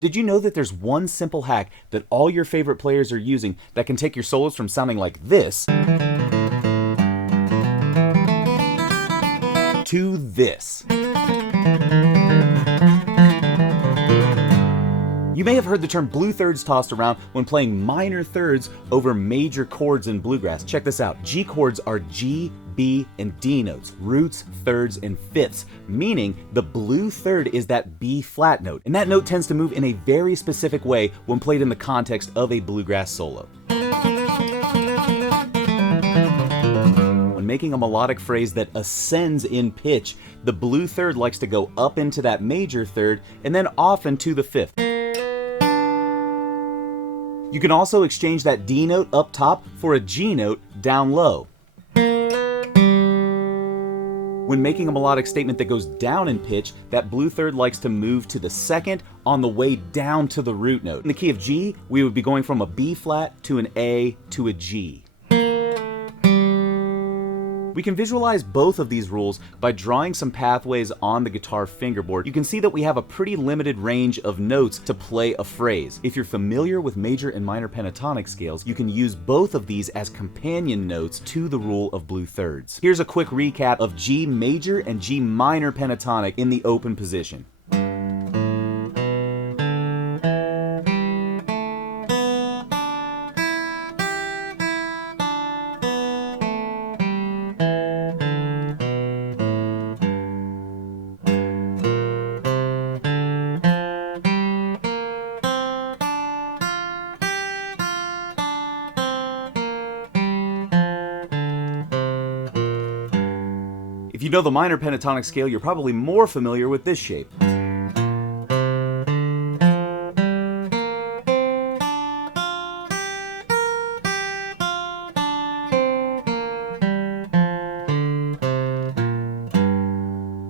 Did you know that there's one simple hack that all your favorite players are using that can take your solos from sounding like this to this? You may have heard the term blue thirds tossed around when playing minor thirds over major chords in bluegrass. Check this out. G chords are G, B, and D notes, roots, thirds, and fifths, meaning the blue third is that B flat note, and that note tends to move in a very specific way when played in the context of a bluegrass solo. When making a melodic phrase that ascends in pitch, the blue third likes to go up into that major third and then off into the fifth. You can also exchange that D note up top for a G note down low. When making a melodic statement that goes down in pitch, that blue third likes to move to the second on the way down to the root note. In the key of G, we would be going from a B flat to an A to a G. We can visualize both of these rules by drawing some pathways on the guitar fingerboard. You can see that we have a pretty limited range of notes to play a phrase. If you're familiar with major and minor pentatonic scales, you can use both of these as companion notes to the rule of blue thirds. Here's a quick recap of G major and G minor pentatonic in the open position. If you know the minor pentatonic scale, you're probably more familiar with this shape.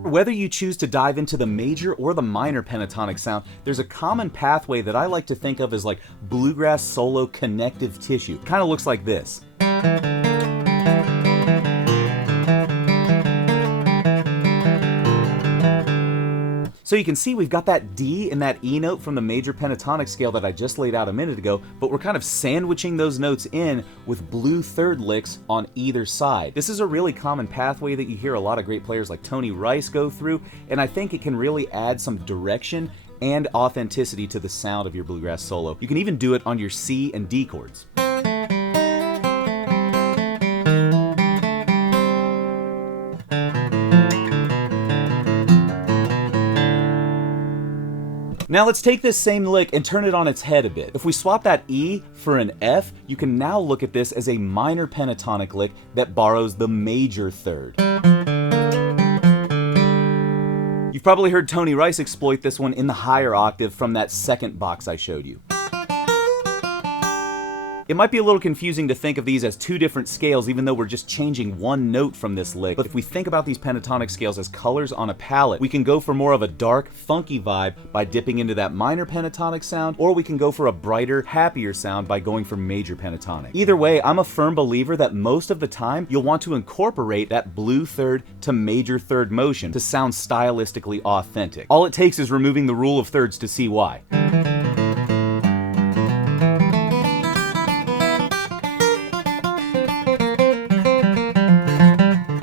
Whether you choose to dive into the major or the minor pentatonic sound, there's a common pathway that I like to think of as like bluegrass solo connective tissue. It kind of looks like this. So you can see we've got that D and that E note from the major pentatonic scale that I just laid out a minute ago, but we're kind of sandwiching those notes in with blue third licks on either side. This is a really common pathway that you hear a lot of great players like Tony Rice go through, and I think it can really add some direction and authenticity to the sound of your bluegrass solo. You can even do it on your C and D chords. Now let's take this same lick and turn it on its head a bit. If we swap that E for an F, you can now look at this as a minor pentatonic lick that borrows the major third. You've probably heard Tony Rice exploit this one in the higher octave from that second box I showed you. It might be a little confusing to think of these as two different scales even though we're just changing one note from this lick, but if we think about these pentatonic scales as colors on a palette, we can go for more of a dark, funky vibe by dipping into that minor pentatonic sound, or we can go for a brighter, happier sound by going for major pentatonic. Either way, I'm a firm believer that most of the time you'll want to incorporate that blue third to major third motion to sound stylistically authentic. All it takes is removing the rule of thirds to see why.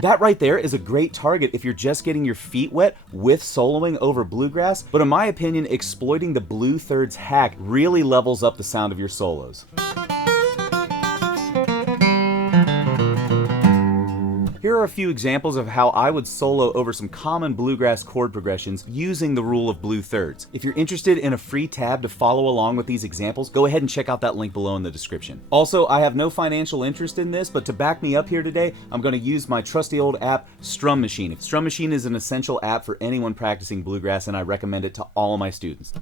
That right there is a great target if you're just getting your feet wet with soloing over bluegrass, but in my opinion, exploiting the blue thirds hack really levels up the sound of your solos. Here are a few examples of how I would solo over some common bluegrass chord progressions using the rule of blue thirds. If you're interested in a free tab to follow along with these examples, go ahead and check out that link below in the description. Also, I have no financial interest in this, but to back me up here today, I'm going to use my trusty old app, Strum Machine. Strum Machine is an essential app for anyone practicing bluegrass, and I recommend it to all my students.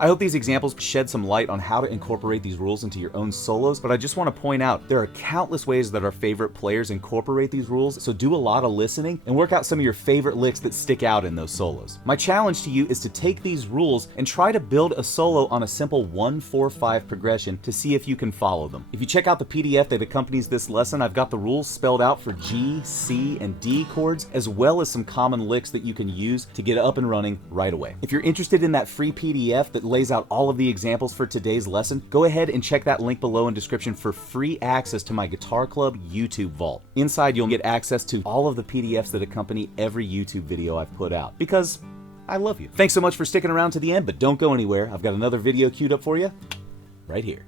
I hope these examples shed some light on how to incorporate these rules into your own solos, but I just want to point out there are countless ways that our favorite players incorporate these rules, so do a lot of listening and work out some of your favorite licks that stick out in those solos. My challenge to you is to take these rules and try to build a solo on a simple 1-4-5 progression to see if you can follow them. If you check out the PDF that accompanies this lesson, I've got the rules spelled out for G, C, and D chords, as well as some common licks that you can use to get up and running right away. If you're interested in that free PDF that lays out all of the examples for today's lesson, go ahead and check that link below in description for free access to my Guitar Club YouTube vault. Inside, you'll get access to all of the PDFs that accompany every YouTube video I've put out, because I love you. Thanks so much for sticking around to the end, but don't go anywhere. I've got another video queued up for you right here.